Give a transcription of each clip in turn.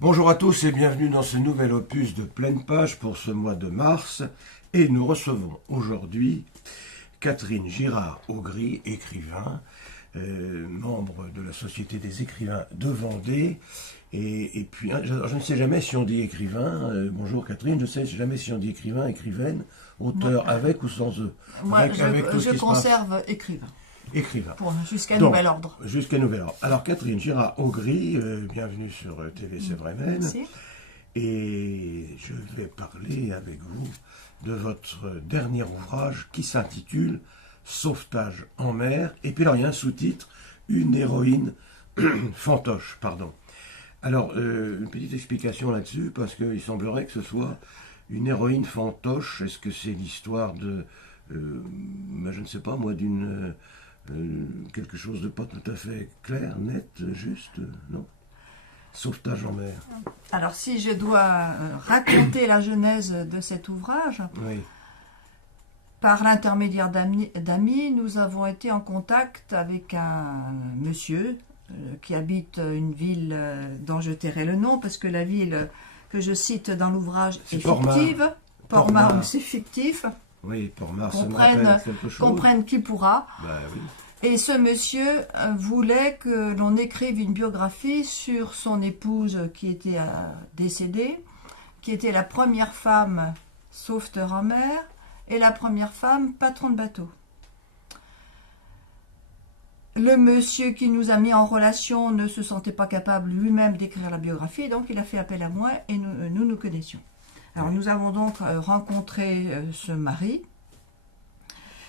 Bonjour à tous et bienvenue dans ce nouvel opus de Pleine Page pour ce mois de mars. Et nous recevons aujourd'hui Catherine Girard-Augry, écrivain, membre de la Société des écrivains de Vendée. Et puis, je ne sais jamais si on dit écrivain. Bonjour Catherine, je ne sais jamais si on dit écrivain, écrivaine, auteur avec ou sans eux. Moi, je conserve écrivain. Écrivain. Jusqu'à nouvel ordre. Jusqu'à nouvel ordre. Alors Catherine Girard-Augry, bienvenue sur TVC Bremen. Merci. Et je vais parler avec vous de votre dernier ouvrage qui s'intitule Sauvetage en mer. Et puis alors il y a un sous-titre, Une héroïne fantoche, pardon. Alors, une petite explication là-dessus, parce qu'il semblerait que ce soit une héroïne fantoche. Est-ce que c'est l'histoire de, je ne sais pas moi, d'une quelque chose de pas tout à fait clair, net, juste, non? Sauvetage en mer. Alors, si je dois raconter la genèse de cet ouvrage, oui. Par l'intermédiaire d'amis, nous avons été en contact avec un monsieur qui habite une ville dont je tairai le nom, parce que la ville que je cite dans l'ouvrage est fictive. Port-Mare, c'est fictif. Oui, Port-Mare, ça me rappelle quelque chose. Comprenne qui pourra. Ben, oui. Et ce monsieur voulait que l'on écrive une biographie sur son épouse qui était décédée, qui était la première femme sauveteur en mer et la première femme patron de bateau. Le monsieur qui nous a mis en relation ne se sentait pas capable lui-même d'écrire la biographie, donc il a fait appel à moi et nous connaissions. Alors nous avons donc rencontré ce mari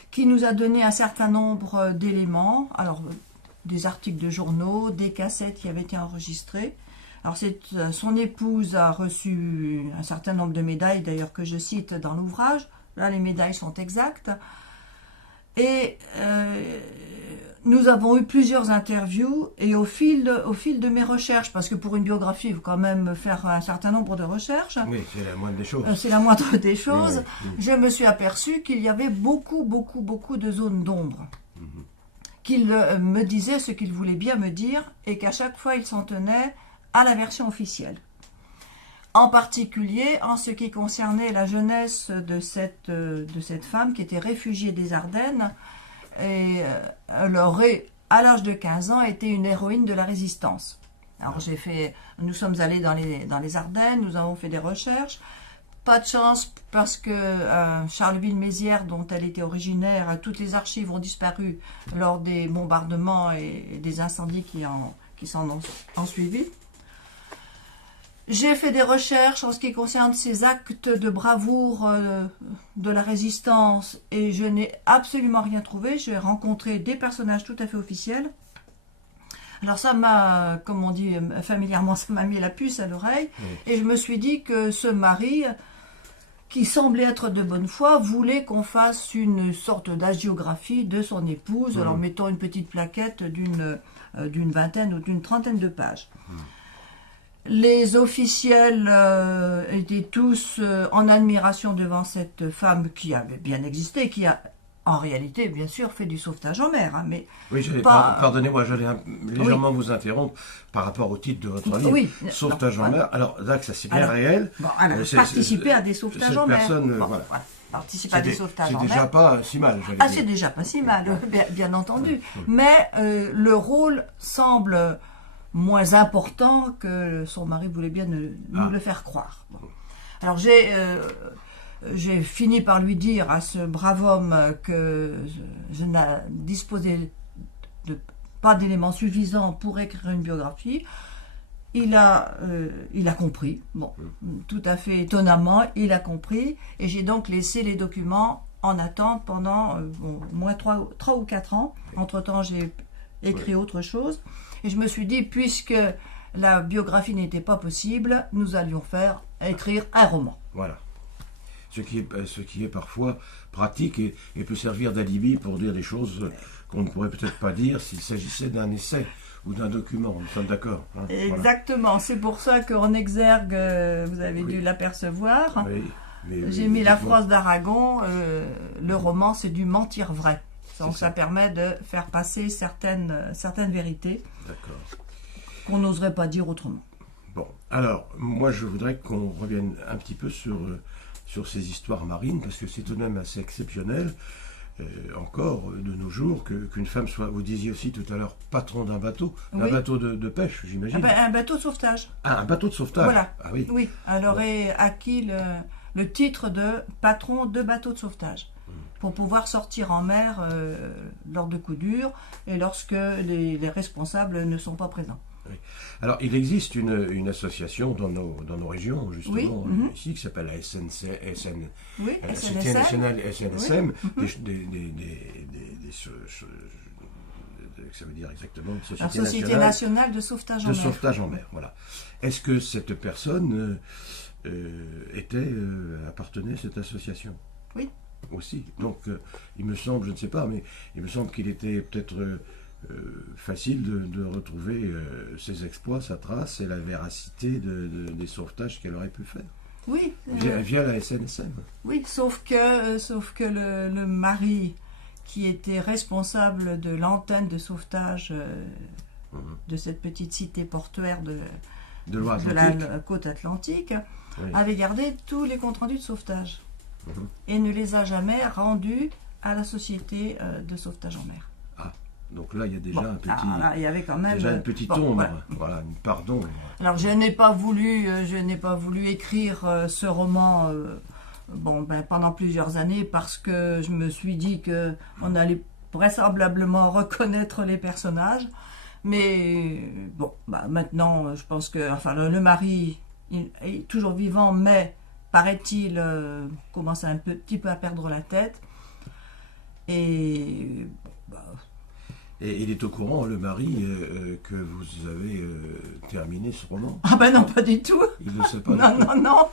qui nous a donné un certain nombre d'éléments, alors des articles de journaux, des cassettes qui avaient été enregistrées. Alors son épouse a reçu un certain nombre de médailles, d'ailleurs que je cite dans l'ouvrage. Là les médailles sont exactes. Et nous avons eu plusieurs interviews et au fil de mes recherches, parce que pour une biographie, il faut quand même faire un certain nombre de recherches. Oui, c'est la moindre des choses. C'est la moindre des choses. Oui, oui. Je me suis aperçue qu'il y avait beaucoup de zones d'ombre. Qu'il me disait ce qu'il voulait bien me dire et qu'à chaque fois, il s'en tenait à la version officielle. En particulier, en ce qui concernait la jeunesse de cette femme qui était réfugiée des Ardennes, et elle aurait, à l'âge de 15 ans, été une héroïne de la résistance. Alors nous sommes allés dans les Ardennes, nous avons fait des recherches. Pas de chance parce que Charleville-Mézières, dont elle était originaire, toutes les archives ont disparu lors des bombardements et des incendies qui s'en ont suivi. J'ai fait des recherches en ce qui concerne ces actes de bravoure de la résistance et je n'ai absolument rien trouvé. J'ai rencontré des personnages tout à fait officiels. Alors ça m'a, comme on dit familièrement, ça m'a mis la puce à l'oreille. Oui. Et je me suis dit que ce mari, qui semblait être de bonne foi, voulait qu'on fasse une sorte d'hagiographie de son épouse, alors mettons une petite plaquette d'une vingtaine ou d'une trentaine de pages. Les officiels étaient tous en admiration devant cette femme qui avait bien existé, qui a en réalité bien sûr fait du sauvetage en mer. Hein, mais oui, pardonnez-moi, j'allais légèrement vous interrompre par rapport au titre de votre livre, oui, Sauvetage en mer. Alors là, ça c'est bien réel. Bon, participer à des sauvetages en mer. Voilà. Participer à des sauvetages en mer. C'est déjà pas si mal. C'est déjà pas si mal, bien entendu. Mais le rôle semble moins important que son mari voulait bien nous le faire croire. Bon. Alors j'ai fini par lui dire à ce brave homme que je n'ai disposé pas d'éléments suffisants pour écrire une biographie. Il a compris, bon, tout à fait étonnamment, il a compris, et j'ai donc laissé les documents en attente pendant au moins 3 ou 4 ans. Entre-temps, j'ai écrit autre chose. Et je me suis dit, puisque la biographie n'était pas possible, nous allions écrire un roman. Voilà. Ce qui est parfois pratique et peut servir d'alibi pour dire des choses qu'on ne pourrait peut-être pas dire s'il s'agissait d'un essai ou d'un document. Nous sommes d'accord. Hein, exactement. Voilà. C'est pour ça qu'en exergue, vous avez dû l'apercevoir. Oui, j'ai mis la phrase d'Aragon, le roman c'est du mentir vrai. Donc ça permet de faire passer certaines vérités qu'on n'oserait pas dire autrement. Bon, alors, moi je voudrais qu'on revienne un petit peu sur ces histoires marines, parce que c'est tout de même assez exceptionnel, encore de nos jours, qu'une femme soit, vous disiez aussi tout à l'heure, patron d'un bateau, Oui. un bateau de pêche, j'imagine. Un bateau de sauvetage. Ah, un bateau de sauvetage. Voilà. Ah oui. Oui, elle aurait acquis le titre de patron de bateau de sauvetage pour pouvoir sortir en mer lors de coups durs et lorsque les responsables ne sont pas présents. Oui. Alors, il existe une association dans nos régions, justement, Oui, ici, qui s'appelle la SNSM, Oui, Société SNSM. nationale SNSM, Oui. ça veut dire exactement La Société nationale de sauvetage en de mer. sauvetage en mer. Voilà. Est-ce que cette personne appartenait à cette association? Oui. Aussi. Donc, il me semble, je ne sais pas, mais il me semble qu'il était peut-être facile de retrouver ses exploits, sa trace et la véracité des sauvetages qu'elle aurait pu faire. Oui. Via la SNSM. Oui, sauf que le mari qui était responsable de l'antenne de sauvetage de cette petite cité portuaire de la côte atlantique, Oui. avait gardé tous les comptes rendus de sauvetage et ne les a jamais rendus à la société de sauvetage en mer. Ah, donc là, il y a déjà un petit... Là, il y avait quand même une petite ombre, voilà. une part d'ombre. Alors je n'ai pas voulu écrire ce roman pendant plusieurs années parce que je me suis dit que on allait vraisemblablement reconnaître les personnages. Mais bon, maintenant, je pense que le mari il est toujours vivant, mais paraît-il commence un petit peu à perdre la tête. Et Et il est au courant, le mari, que vous avez terminé ce roman? ah ben non, pas du tout. Il ne sait pas. Non.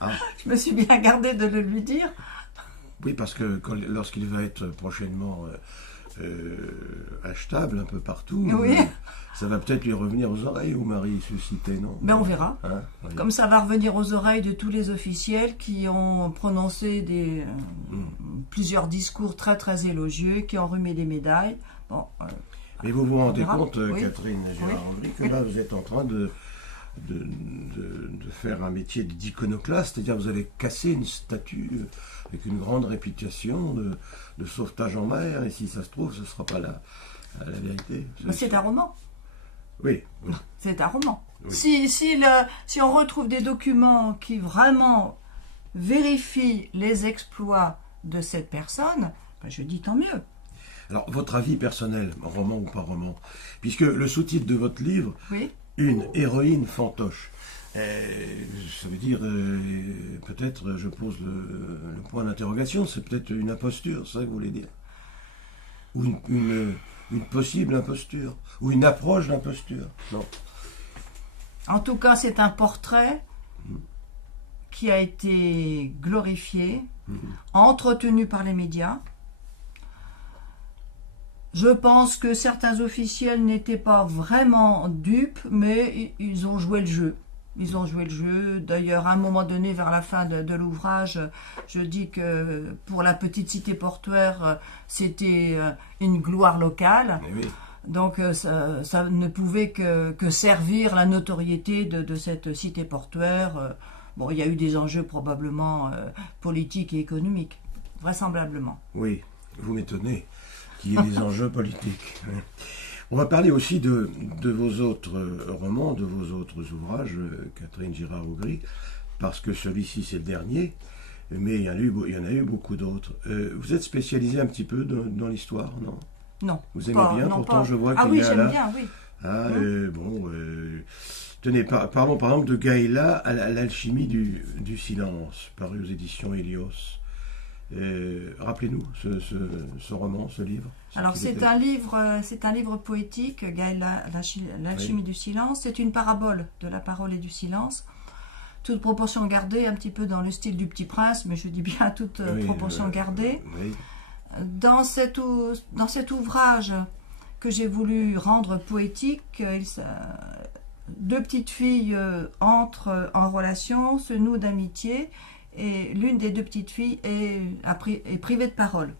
Ah. Je me suis bien gardée de le lui dire. Oui, parce que lorsqu'il va être prochainement achetable un peu partout, Oui. Ça va peut-être lui revenir aux oreilles au mari suscité, non? Ben on verra. Hein, oui. Comme ça va revenir aux oreilles de tous les officiels qui ont prononcé plusieurs discours très très élogieux, qui ont remis des médailles. Bon, Mais vous vous rendez verra. compte, Oui. Catherine Gérard-Andry, que là vous êtes en train de faire un métier d'iconoclaste, c'est-à-dire vous allez casser une statue avec une grande réputation de sauvetage en mer, et si ça se trouve, ce ne sera pas la vérité. c'est un roman. Oui. C'est un roman. Oui. Si on retrouve des documents qui vraiment vérifient les exploits de cette personne, je dis tant mieux. Alors, votre avis personnel, roman ou pas roman, puisque le sous-titre de votre livre, Oui. Une héroïne fantoche, ça veut dire, peut-être, je pose le point d'interrogation, c'est peut-être une imposture, c'est ça que vous voulez dire? Ou une possible imposture, ou une approche d'imposture? Non. En tout cas, c'est un portrait qui a été glorifié, entretenu par les médias. Je pense que certains officiels n'étaient pas vraiment dupes, mais ils ont joué le jeu. Ils ont joué le jeu. D'ailleurs, à un moment donné, vers la fin de l'ouvrage, je dis que pour la petite cité portuaire, c'était une gloire locale. Mais oui. Donc ça ne pouvait que servir la notoriété de cette cité portuaire. Bon, il y a eu des enjeux probablement politiques et économiques, vraisemblablement. Oui, vous m'étonnez qu'il y ait des enjeux politiques. On va parler aussi de vos autres romans, de vos autres ouvrages, Catherine Girard-Augry, parce que celui-ci c'est le dernier, mais il y en a eu beaucoup d'autres. Vous êtes spécialisé un petit peu dans l'histoire, non? Non. Vous aimez bien, pourtant je vois qu'il Ah oui, y a j'aime là... bien, oui. Ah, tenez, parlons par exemple de Gaïla à l'alchimie du silence, paru aux éditions Hélios. Rappelez-nous ce roman, ce livre. Alors c'est un livre poétique, Gaïla, l'alchimie du silence. C'est une parabole de la parole et du silence. Toute proportion gardée, un petit peu dans le style du Petit Prince, mais je dis bien toute proportion gardée. Oui. Dans cet ouvrage que j'ai voulu rendre poétique, deux petites filles entrent en relation, se nouent d'amitié, et l'une des deux petites filles est privée de parole,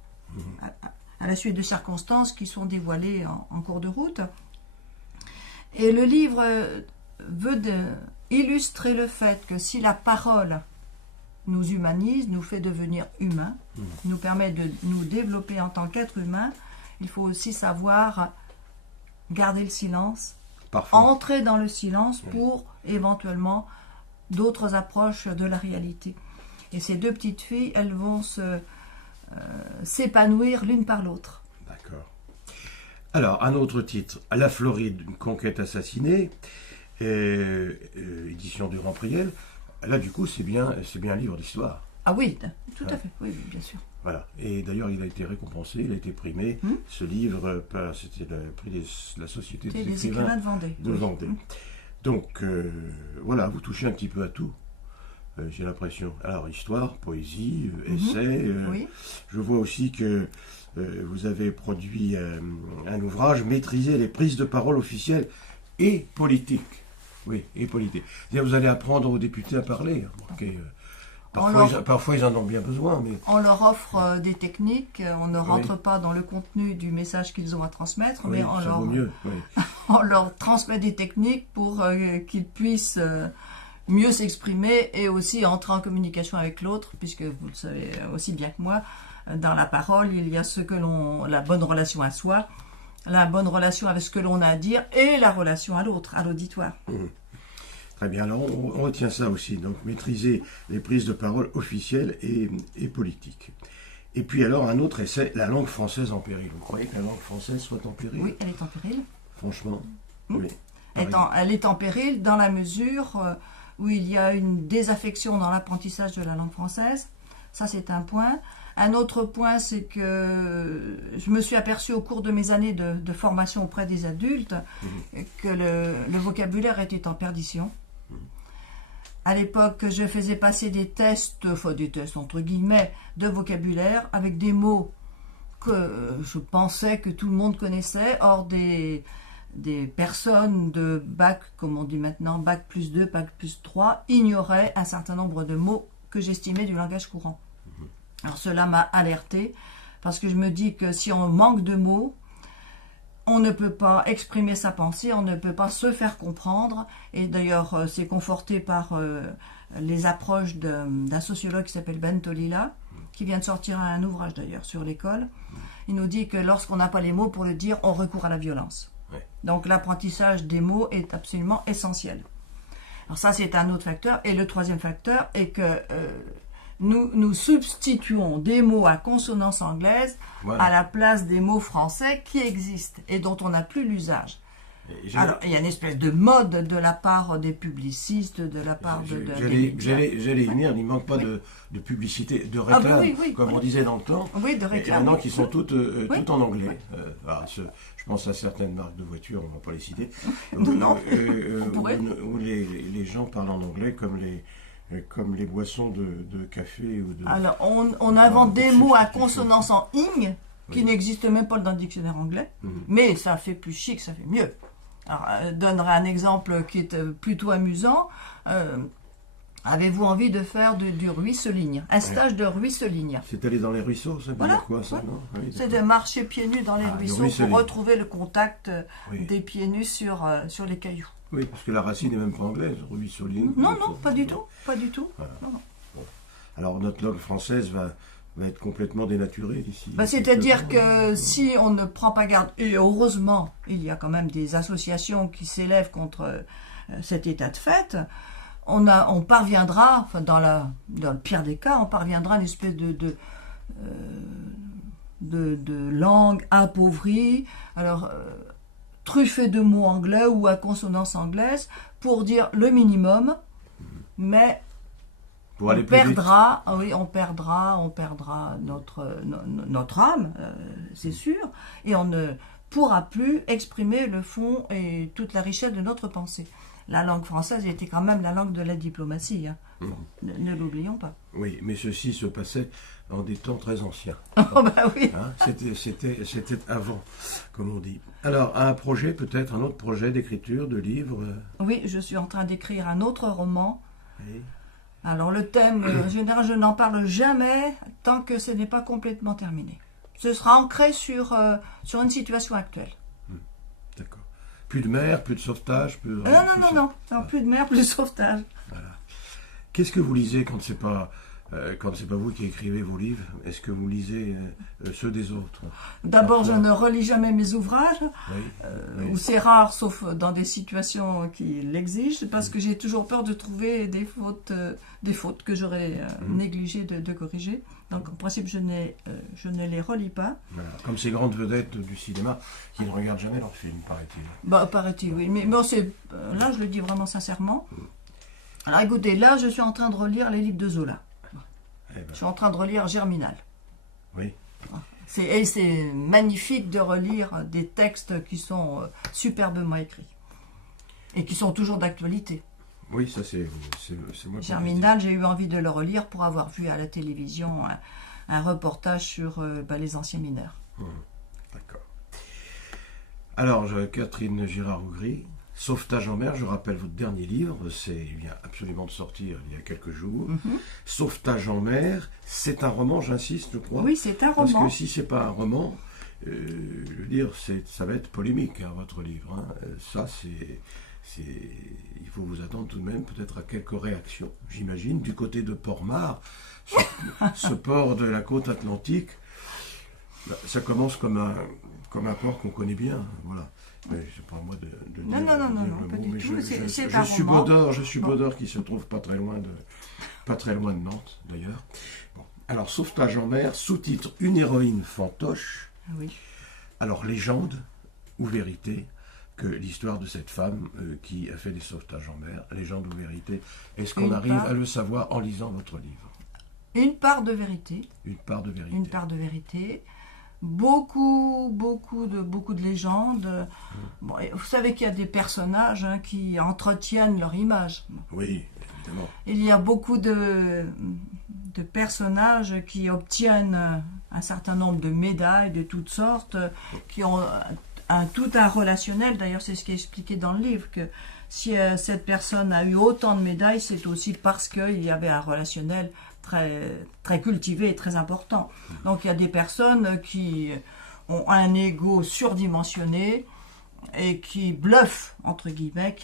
à la suite de circonstances qui sont dévoilées en cours de route. Et le livre veut illustrer le fait que si la parole nous humanise, nous fait devenir humains, nous permet de nous développer en tant qu'être humain, il faut aussi savoir garder le silence, Parfois. entrer dans le silence pour éventuellement d'autres approches de la réalité. Et ces deux petites filles, elles vont s'épanouir l'une par l'autre. D'accord. Alors, un autre titre, La Floride, une conquête assassinée, édition du Rampriel. Là, du coup, c'est bien un livre d'histoire. Ah oui, tout à fait, oui, bien sûr. Voilà. Et d'ailleurs, il a été récompensé, il a été primé. Ce livre, c'était le prix de la Société des écrivains de Vendée. de Vendée. Donc, voilà, vous touchez un petit peu à tout, j'ai l'impression. Alors, histoire, poésie, essai. Oui. Je vois aussi que vous avez produit un ouvrage, Maîtriser les prises de parole officielles et politiques. Oui, et politiques. C'est-à-dire, vous allez apprendre aux députés à parler. Okay. Parfois, ils en ont bien besoin. Mais... On leur offre des techniques, on ne rentre pas dans le contenu du message qu'ils ont à transmettre, mais on leur transmet des techniques pour qu'ils puissent mieux s'exprimer et aussi entrer en communication avec l'autre, puisque vous le savez aussi bien que moi, dans la parole, il y a la bonne relation à soi, la bonne relation avec ce que l'on a à dire et la relation à l'autre, à l'auditoire. Très bien, alors on retient ça aussi, donc maîtriser les prises de parole officielles et politiques. Et puis alors un autre essai, La langue française en péril. Vous croyez que la langue française soit en péril? Oui, elle est en péril. Franchement, oui. Elle est en péril dans la mesure où il y a une désaffection dans l'apprentissage de la langue française. Ça, c'est un point. Un autre point, c'est que je me suis aperçue au cours de mes années de formation auprès des adultes que le vocabulaire était en perdition. À l'époque, je faisais passer des tests entre guillemets, de vocabulaire avec des mots que je pensais que tout le monde connaissait. Or, des personnes de bac, comme on dit maintenant, bac plus 2, bac plus 3, ignoraient un certain nombre de mots que j'estimais du langage courant. Alors cela m'a alertée, parce que je me dis que si on manque de mots, on ne peut pas exprimer sa pensée, on ne peut pas se faire comprendre. Et d'ailleurs, c'est conforté par les approches d'un sociologue qui s'appelle Ben Tolila, qui vient de sortir un ouvrage d'ailleurs sur l'école. Il nous dit que lorsqu'on n'a pas les mots pour le dire, on recourt à la violence. Ouais. Donc l'apprentissage des mots est absolument essentiel. Alors ça, c'est un autre facteur. Et le troisième facteur est que nous substituons des mots à consonance anglaise à la place des mots français qui existent et dont on n'a plus l'usage. Alors, il y a une espèce de mode de la part des publicistes, de la part des médias. J'allais y venir, il ne manque pas de publicité, de réclame, comme on disait dans le temps. Oui, de réclame. Et maintenant, qui sont toutes en anglais. Je pense à certaines marques de voitures, on ne va pas les citer. Non, où les gens parlent en anglais comme les boissons de café ou de... Alors, on invente des mots à consonance en ing qui n'existent même pas dans le dictionnaire anglais, mais ça fait plus chic, ça fait mieux. Alors, je donnerai un exemple qui est plutôt amusant. Avez-vous envie de faire du ruisseling, un stage de ruisseling? C'est aller dans les ruisseaux, ça veut dire quoi, ça, non? C'est de marcher pieds nus dans les ruisseaux pour retrouver le contact des pieds nus sur les cailloux. Oui, parce que la racine n'est même pas anglaise, ruisseling. Non, pas du tout, pas du tout. Voilà. Non. Bon. Alors notre langue française va être complètement dénaturée d'ici. C'est-à-dire que si on ne prend pas garde, et heureusement, il y a quand même des associations qui s'élèvent contre cet état de fait, on parviendra, enfin dans le pire des cas, on parviendra à une espèce de langue appauvrie. Alors truffé de mots anglais ou à consonance anglaise pour dire le minimum, mais on perdra notre âme, c'est sûr, et on ne pourra plus exprimer le fond et toute la richesse de notre pensée. La langue française était quand même la langue de la diplomatie, hein. Ne l'oublions pas. Oui, mais ceci se passait en des temps très anciens. Oh bah oui. Hein, c'était avant, comme on dit. Alors, un autre projet d'écriture, de livre. Oui, je suis en train d'écrire un autre roman. Oui. Alors le thème, en général, je n'en parle jamais tant que ce n'est pas complètement terminé. Ce sera ancré sur une situation actuelle. D'accord. Plus de mer, plus de sauvetage, plus de... Non, plus de mer, plus de sauvetage. Voilà. Qu'est-ce que vous lisez quand c'est pas vous qui écrivez vos livres? Est-ce que vous lisez ceux des autres? D'abord, je ne relis jamais mes ouvrages, Oui. ou c'est rare, sauf dans des situations qui l'exigent, parce que j'ai toujours peur de trouver des fautes que j'aurais négligé de corriger. Donc, en principe, je ne les relis pas. Voilà. Comme ces grandes vedettes du cinéma qui ne regardent jamais leurs films, paraît-il. Bah, paraît-il, oui. Mais bon, là, je le dis vraiment sincèrement. Alors, écoutez, là, je suis en train de relire les livres de Zola. Je suis en train de relire Germinal. Oui. C'est magnifique de relire des textes qui sont superbement écrits et qui sont toujours d'actualité. Oui, ça c'est moi. Germinal, j'ai eu envie de le relire pour avoir vu à la télévision un reportage sur les anciens mineurs. D'accord. Alors, Catherine Girard-Augry, Sauvetage en mer, je rappelle votre dernier livre, il vient absolument de sortir il y a quelques jours. Sauvetage en mer, c'est un roman, j'insiste, je crois. Oui, c'est un roman. Parce que si c'est pas un roman, je veux dire, ça va être polémique, hein, votre livre. Hein. Ça, il faut vous attendre tout de même peut-être à quelques réactions, j'imagine, du côté de Port-Mare, ce port de la côte atlantique. Ça commence comme un port qu'on connaît bien, voilà. Mais c'est pas à moi de non, pas du tout. C'est un roman. Je suis Baudeur qui se trouve pas très loin de Nantes, d'ailleurs. Bon. Alors, Sauvetage en mer, sous-titre Une héroïne fantoche. Oui. Alors, légende ou vérité que l'histoire de cette femme qui a fait des sauvetages en mer, légende ou vérité, est-ce qu'on arrive à le savoir en lisant votre livre? Une part de vérité. Une part de vérité. Une part de vérité. Beaucoup de légendes. Bon, vous savez qu'il y a des personnages qui entretiennent leur image. Oui, évidemment. Il y a beaucoup de personnages qui obtiennent un certain nombre de médailles de toutes sortes, qui ont tout un relationnel. D'ailleurs, c'est ce qui est expliqué dans le livre, que si cette personne a eu autant de médailles, c'est aussi parce qu'il y avait un relationnel très cultivé et très important. Donc il y a des personnes qui ont un ego surdimensionné et qui bluffent, entre guillemets,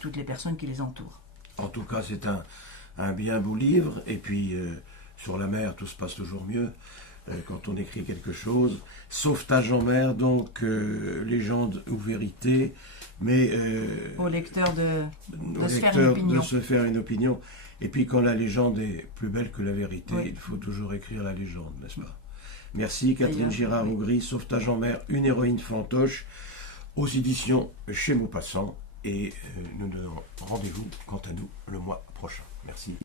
toutes les personnes qui les entourent. En tout cas, c'est un bien beau livre. Et puis, sur la mer, tout se passe toujours mieux quand on écrit quelque chose. Sauvetage en mer, donc, légende ou vérité. Mais au lecteur de se faire une opinion. Et puis quand la légende est plus belle que la vérité, oui. Il faut toujours écrire la légende, n'est-ce pas? Merci Catherine Girard-Augry, Sauvetage en mer, une héroïne fantoche, aux éditions Chez Maupassant. Et nous donnons rendez-vous, quant à nous, le mois prochain. Merci.